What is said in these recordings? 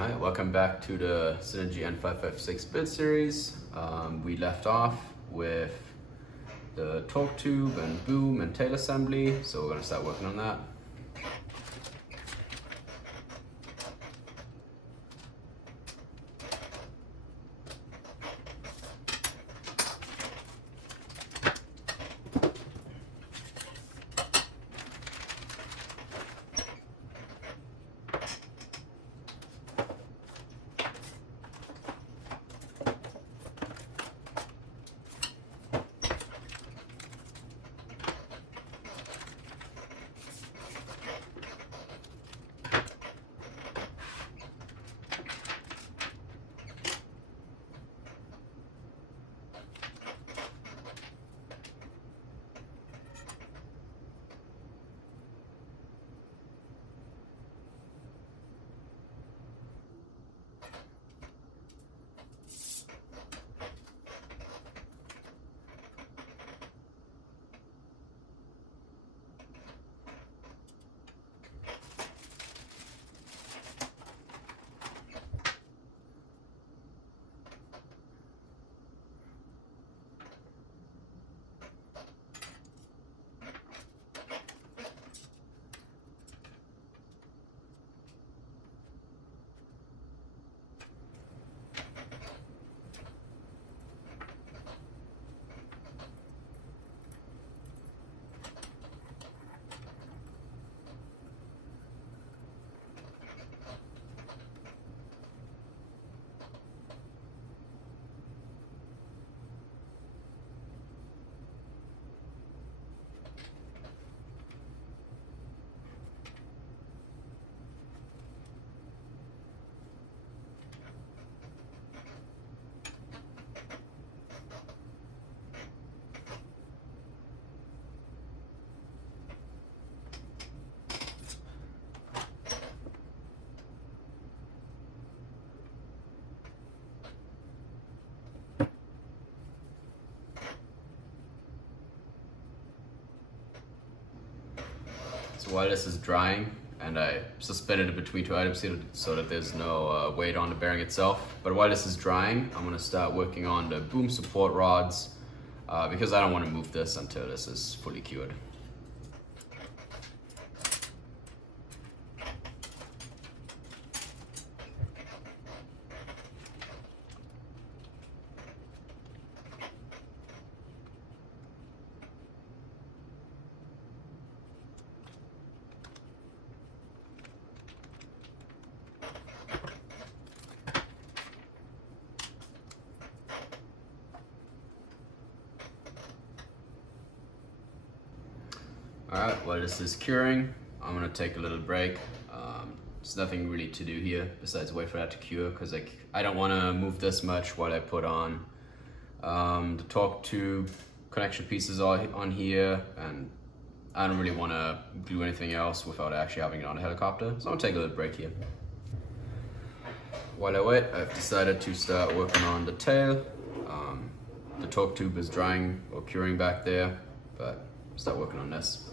Alright, welcome back to the Synergy N556 build series. We left off with the torque tube and boom and tail assembly, so we're going to start working on that. So while this is drying, and I suspended it between two items here so that there's no weight on the bearing itself, but while this is drying, I'm going to start working on the boom support rods because I don't want to move this until this is fully cured. Alright, while this is curing, I'm going to take a little break. There's nothing really to do here besides wait for that to cure, because I don't want to move this much while I put on the torque tube connection pieces on here, and I don't really want to glue anything else without actually having it on the helicopter, so I'm going to take a little break here. While I wait, I've decided to start working on the tail. The torque tube is drying or curing back there, but I'll start working on this.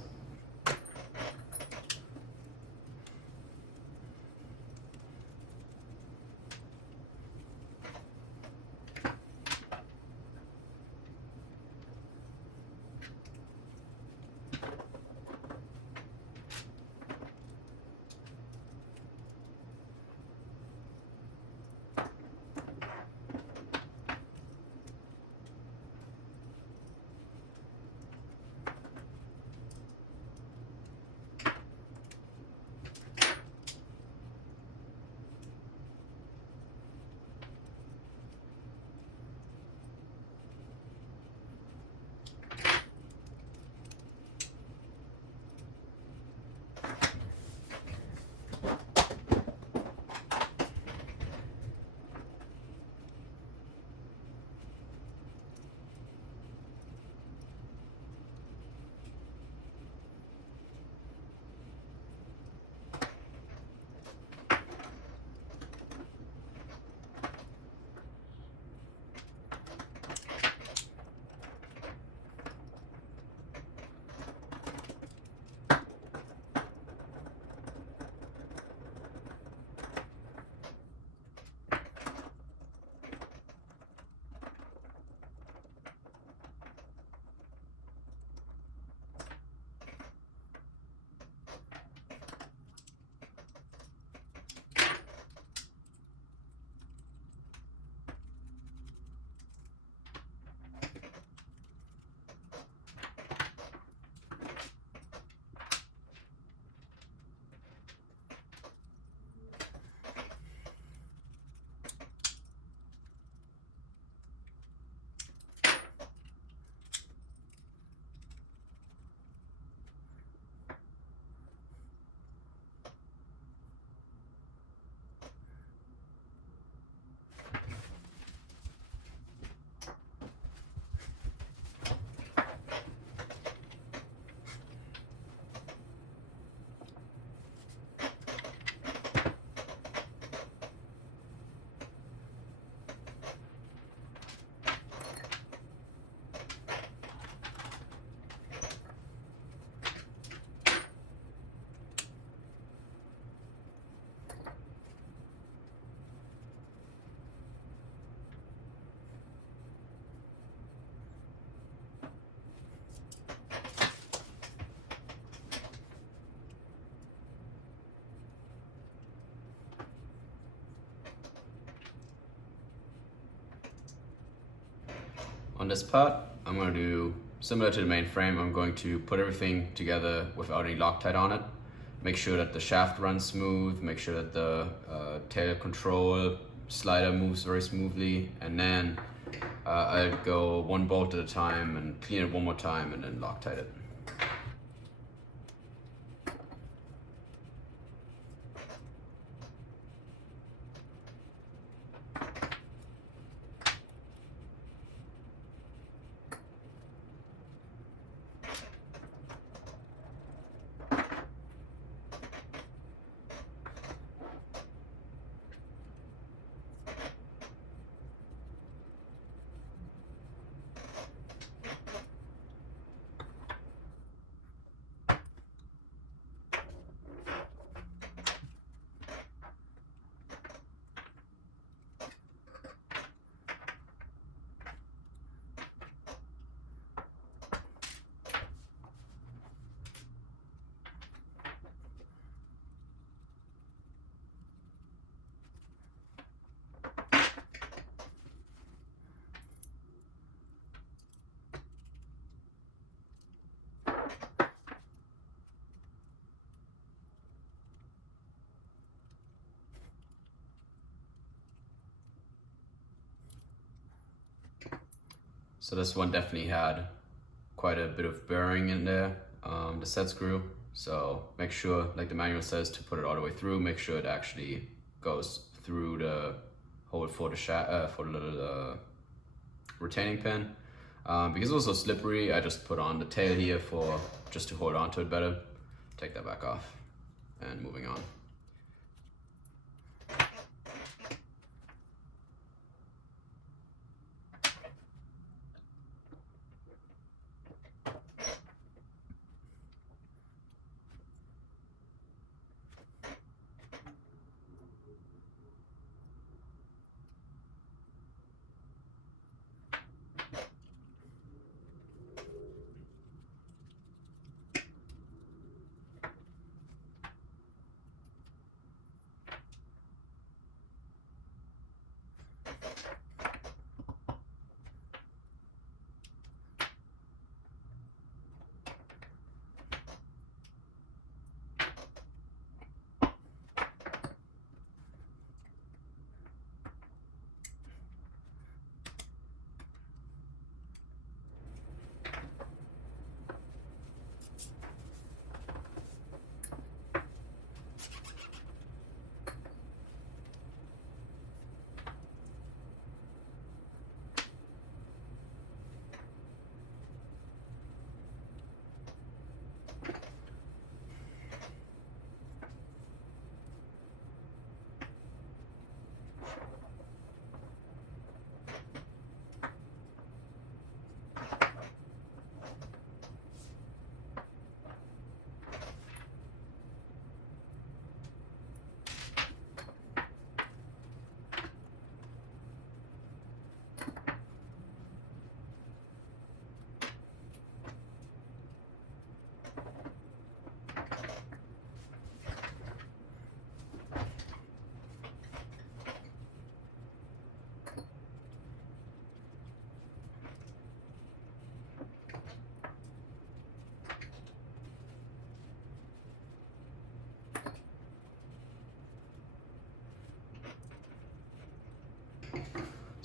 On this part, I'm going to do similar to the main frame. I'm going to put everything together without any Loctite on it. Make sure that the shaft runs smooth, make sure that the tail control slider moves very smoothly, and then I'll go one bolt at a time and clean it one more time and then Loctite it. So this one definitely had quite a bit of bearing in there, the set screw. So make sure, like the manual says, to put it all the way through, make sure it actually goes through the hole for the little retaining pin. Because it was so slippery, I just put on the tail here just to hold on to it better. Take that back off and moving on.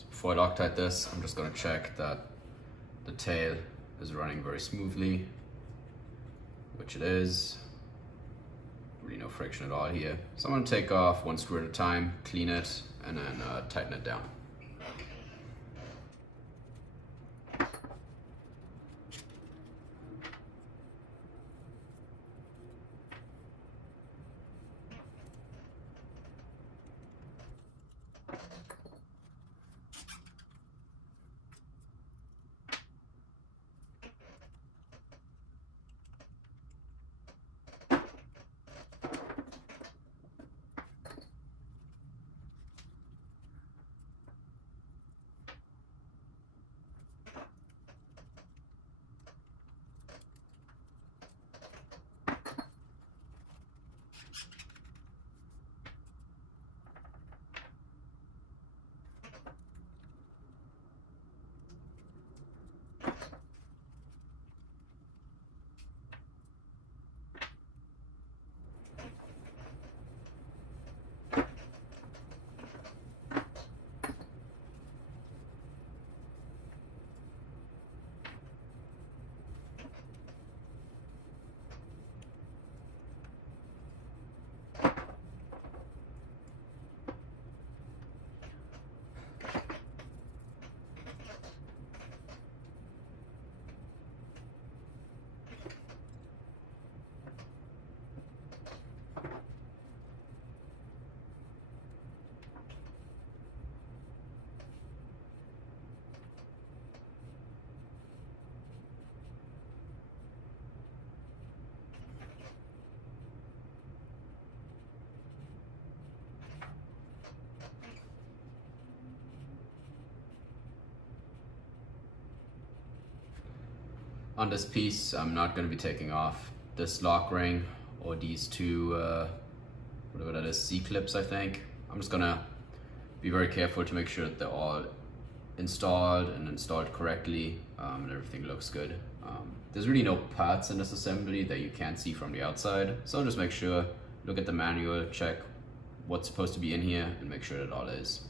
Before I Loctite this, I'm just going to check that the tail is running very smoothly, which it is. Really no friction at all here. So I'm going to take off one screw at a time, clean it, and then tighten it down. on this piece, I'm not going to be taking off this lock ring or these two, whatever that is, C-clips, I think. I'm just going to be very careful to make sure that they're all installed and installed correctly, and everything looks good. There's really no parts in this assembly that you can't see from the outside, so just make sure, look at the manual, check what's supposed to be in here, and make sure that all is.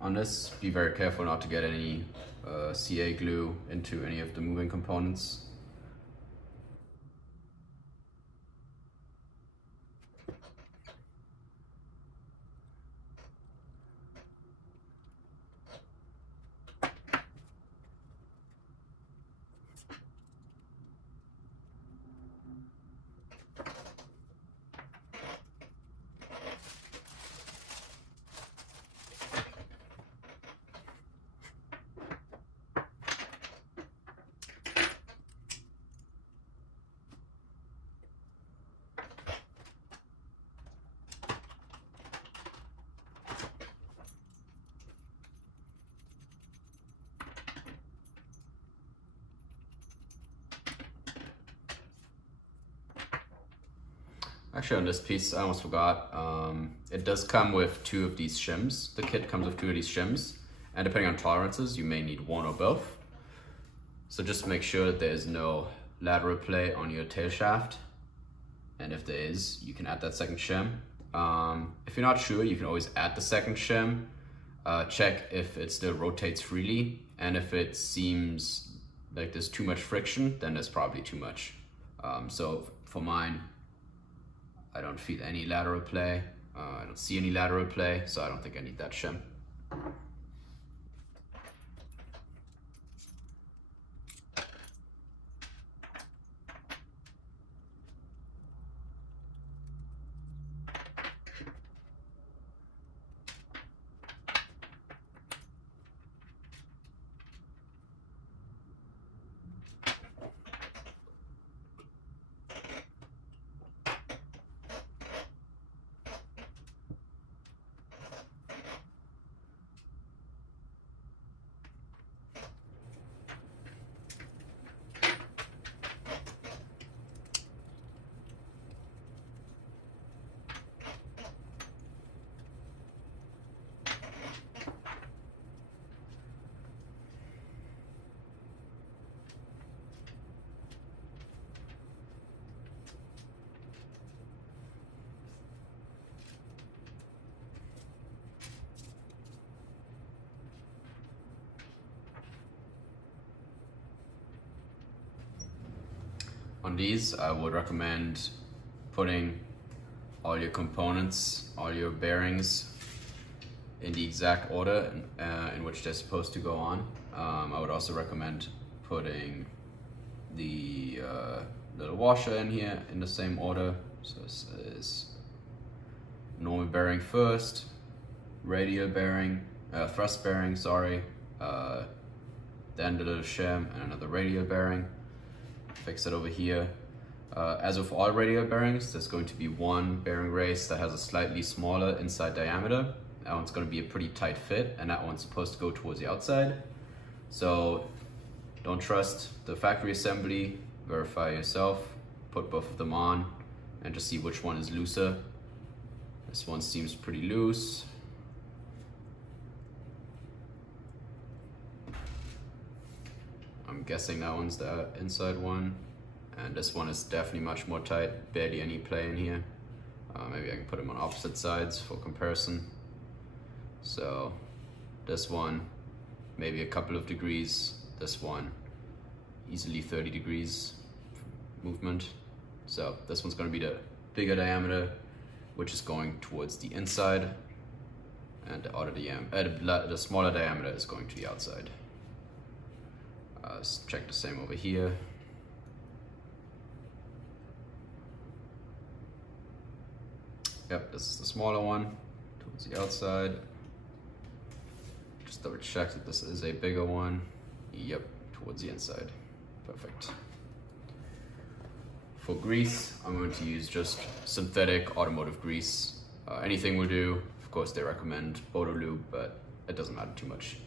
On this, be very careful not to get any CA glue into any of the moving components. Actually, on this piece, I almost forgot, it does come with 2 of these shims. The kit comes with 2 of these shims, and depending on tolerances, you may need 1 or both. So just make sure that there is no lateral play on your tail shaft, and if there is, you can add that second shim. If you're not sure, you can always add the second shim, check if it still rotates freely, and if it seems like there's too much friction, then there's probably too much. So for mine, I don't feel any lateral play, I don't see any lateral play, so I don't think I need that shim. On these, I would recommend putting all your components, all your bearings in the exact order in which they're supposed to go on. I would also recommend putting the little washer in here in the same order. So this is normal bearing first, radial bearing, thrust bearing, sorry, then the little shim and another radial bearing. Fix it over here. As with all radial bearings, there's going to be one bearing race that has a slightly smaller inside diameter. That one's going to be a pretty tight fit, and that one's supposed to go towards the outside. So don't trust the factory assembly, verify yourself, put both of them on, and just see which one is looser. This one seems pretty loose. I'm guessing that one's the inside one, and this one is definitely much more tight, barely any play in here. Maybe I can put them on opposite sides for comparison. So this one, maybe a couple of degrees. This one, easily 30 degrees movement. So this one's going to be the bigger diameter, which is going towards the inside, and the smaller diameter is going to the outside. Let's check the same over here. Yep, this is the smaller one towards the outside. Just double check that this is a bigger one. Yep, towards the inside. Perfect. For grease, I'm going to use just synthetic automotive grease. Anything will do. Of course, they recommend Bodo Lube, but it doesn't matter too much.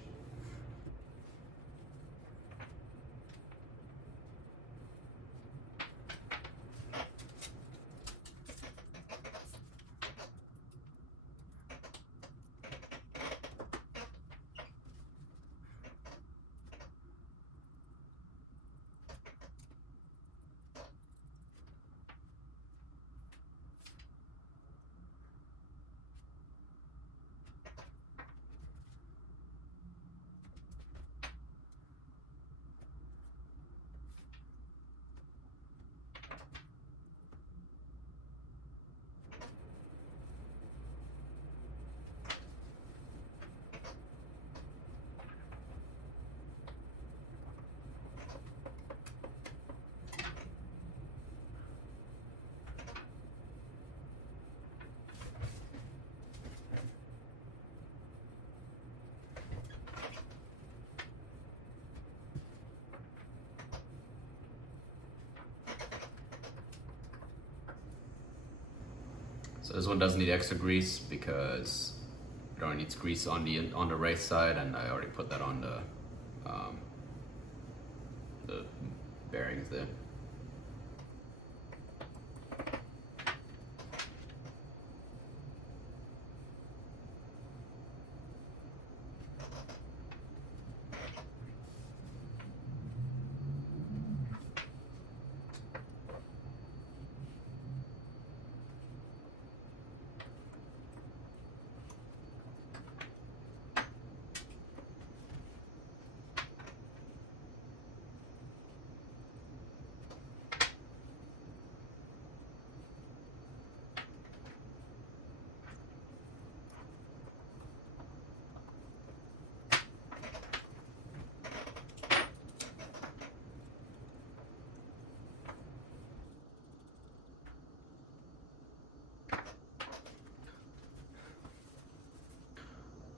So this one doesn't need extra grease because it only needs grease on the race side, and I already put that on the bearings there.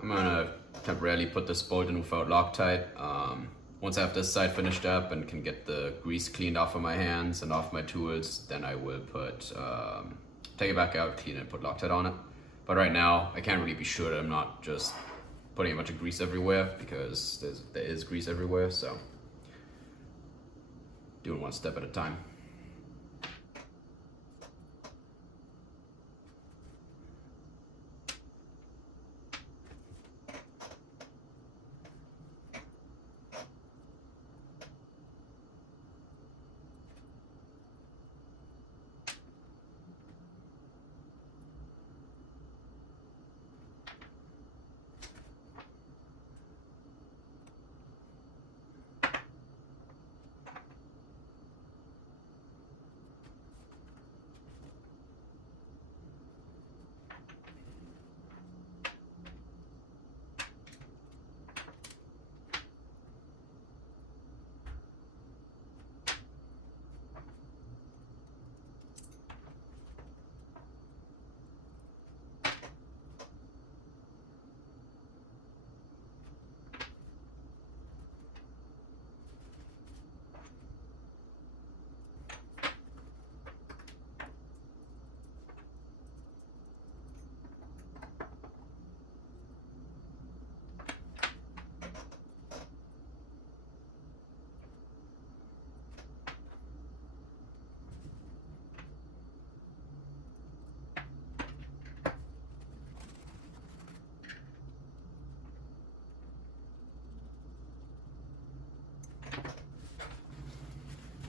I'm gonna temporarily put this bolt in without Loctite. Once I have this side finished up and can get the grease cleaned off of my hands and off my tools, then I will take it back out, clean it, and put Loctite on it. But right now, I can't really be sure that I'm not just putting a bunch of grease everywhere, because there is grease everywhere, so doing one step at a time.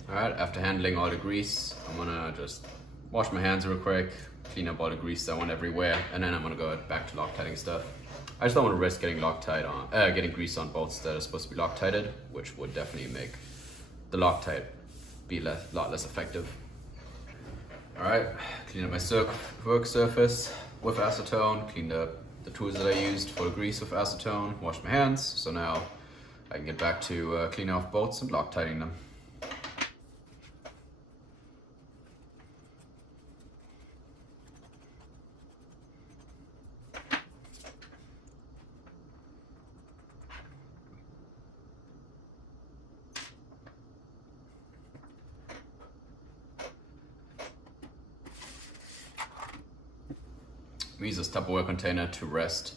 Alright, after handling all the grease, I'm gonna just wash my hands real quick, clean up all the grease that went everywhere, and then I'm gonna go back to Loctiting stuff. I just don't want to risk getting getting grease on bolts that are supposed to be Loctited, which would definitely make the Loctite be a lot less effective. Alright, clean up my work surface with acetone, cleaned up the tools that I used for the grease with acetone, washed my hands, so now I can get back to cleaning off bolts and Loctiting them. We use this Tupperware container to rest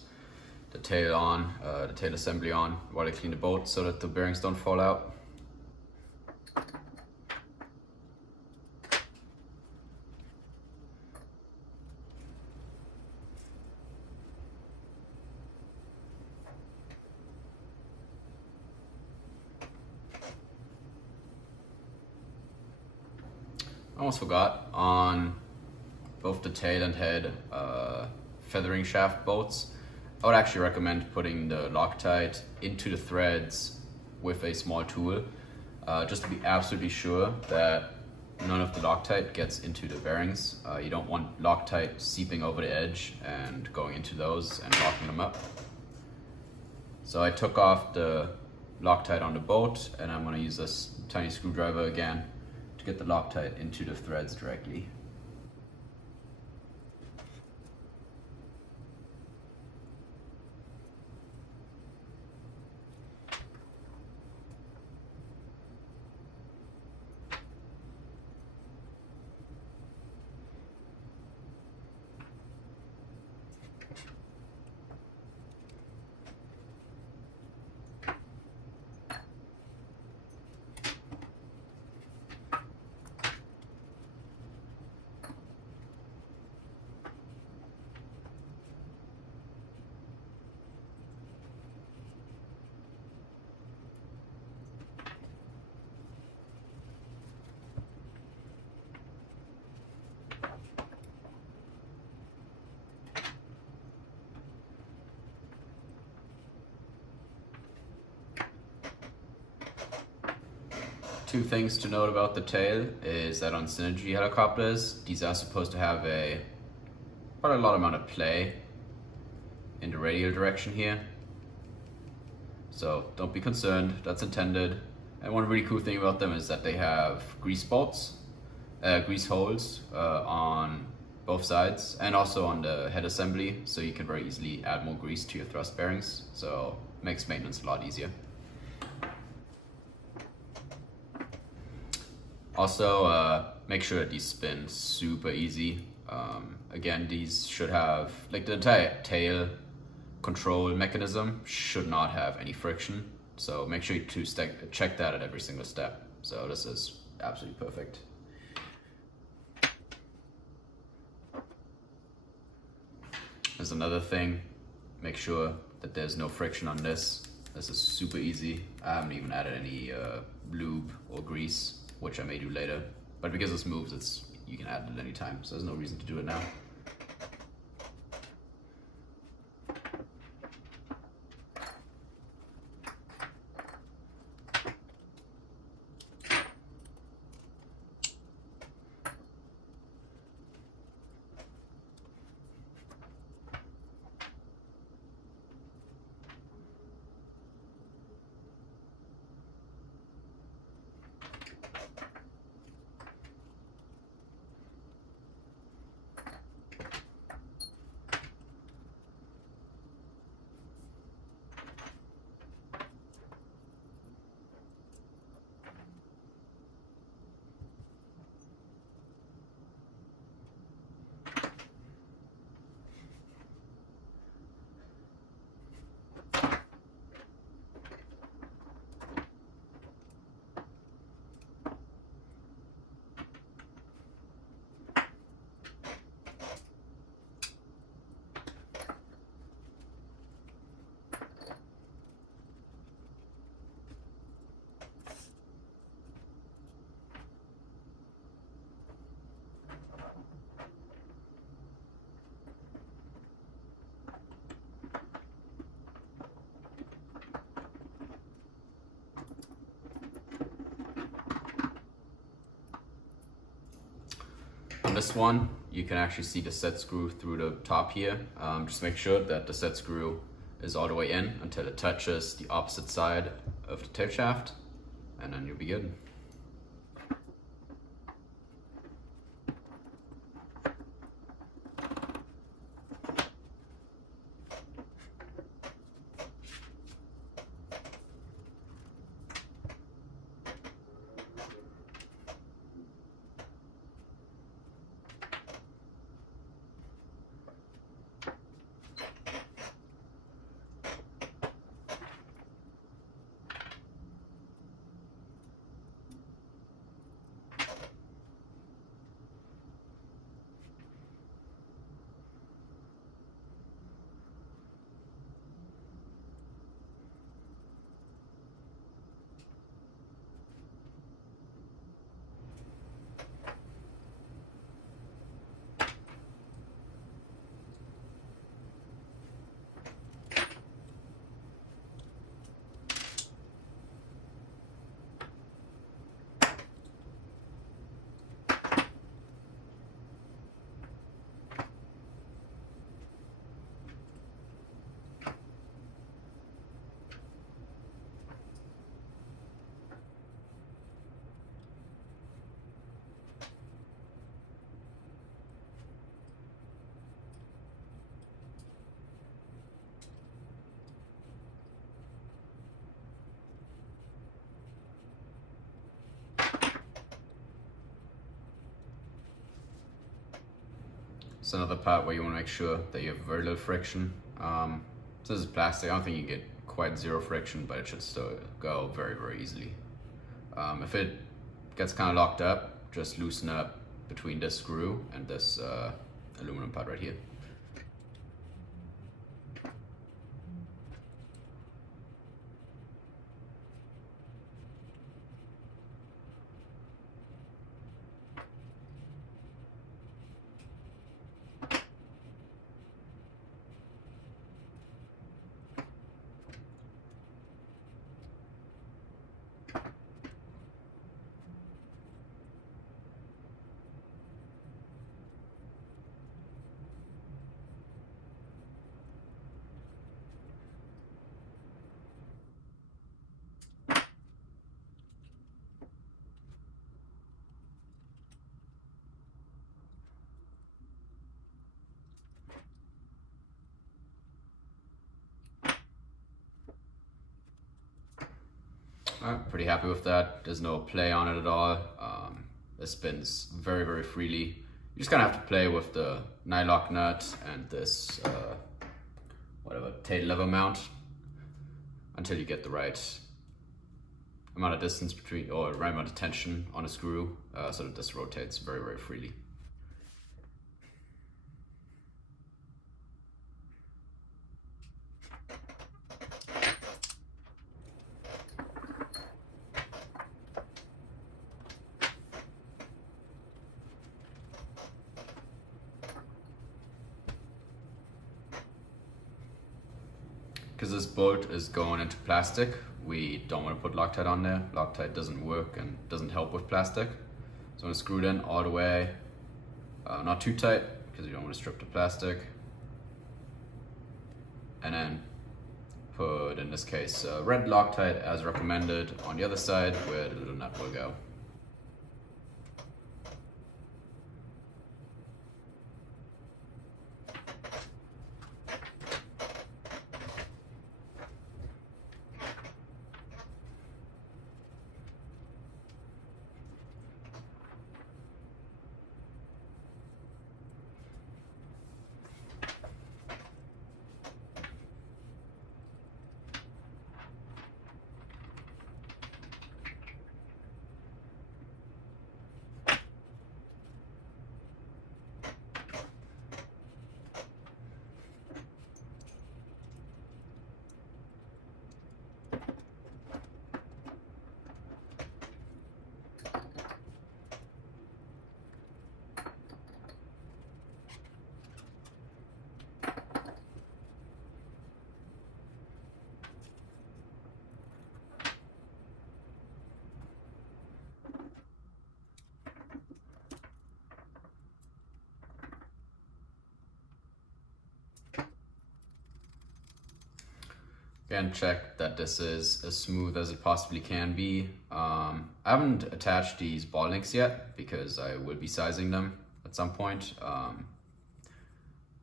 the tail on, the tail assembly on while I clean the boat so that the bearings don't fall out. I almost forgot, on both the tail and head feathering shaft boats, I would actually recommend putting the Loctite into the threads with a small tool, just to be absolutely sure that none of the Loctite gets into the bearings. You don't want Loctite seeping over the edge and going into those and locking them up. So I took off the Loctite on the boat, and I'm going to use this tiny screwdriver again to get the Loctite into the threads directly. Two things to note about the tail is that on Synergy helicopters, these are supposed to have quite a lot amount of play in the radial direction here. So don't be concerned, that's intended. And one really cool thing about them is that they have grease bolts, grease holes on both sides and also on the head assembly, so you can very easily add more grease to your thrust bearings. So it makes maintenance a lot easier. Also, make sure that these spin super easy. Again, these should have, like the entire tail control mechanism should not have any friction. So make sure to check that at every single step. So this is absolutely perfect. There's another thing, make sure that there's no friction on this. This is super easy. I haven't even added any lube or grease, which I may do later, but because this moves, you can add it at any time, so there's no reason to do it now. On this one, you can actually see the set screw through the top here. Just make sure that the set screw is all the way in until it touches the opposite side of the tail shaft, and then you'll be good. It's another part where you want to make sure that you have very little friction. So this is plastic. I don't think you get quite zero friction, but it should still go very, very easily. If it gets kind of locked up, just loosen up between this screw and this aluminum part right here. Alright, pretty happy with that. There's no play on it at all. It spins very, very freely. You just kind of have to play with the nylock nut and this whatever tail lever mount until you get the right amount of distance between, or right amount of tension on a screw, so that this rotates very, very freely. Because this bolt is going into plastic, we don't want to put Loctite on there. Loctite doesn't work and doesn't help with plastic. So I'm going to screw it in all the way, not too tight because you don't want to strip the plastic. And then put, in this case, red Loctite as recommended on the other side where the little nut will go. Again, check that this is as smooth as it possibly can be. I haven't attached these ball links yet because I will be sizing them at some point.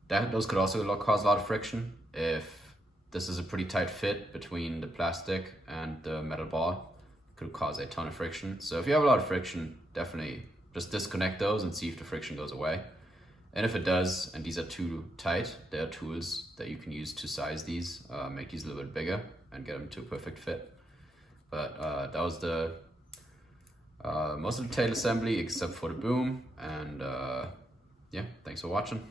Those could also cause a lot of friction if this is a pretty tight fit between the plastic and the metal ball. It could cause a ton of friction. So if you have a lot of friction, definitely just disconnect those and see if the friction goes away. And if it does, and these are too tight, there are tools that you can use to size these, make these a little bit bigger and get them to a perfect fit. But that was the most of the tail assembly except for the boom. And yeah, thanks for watching.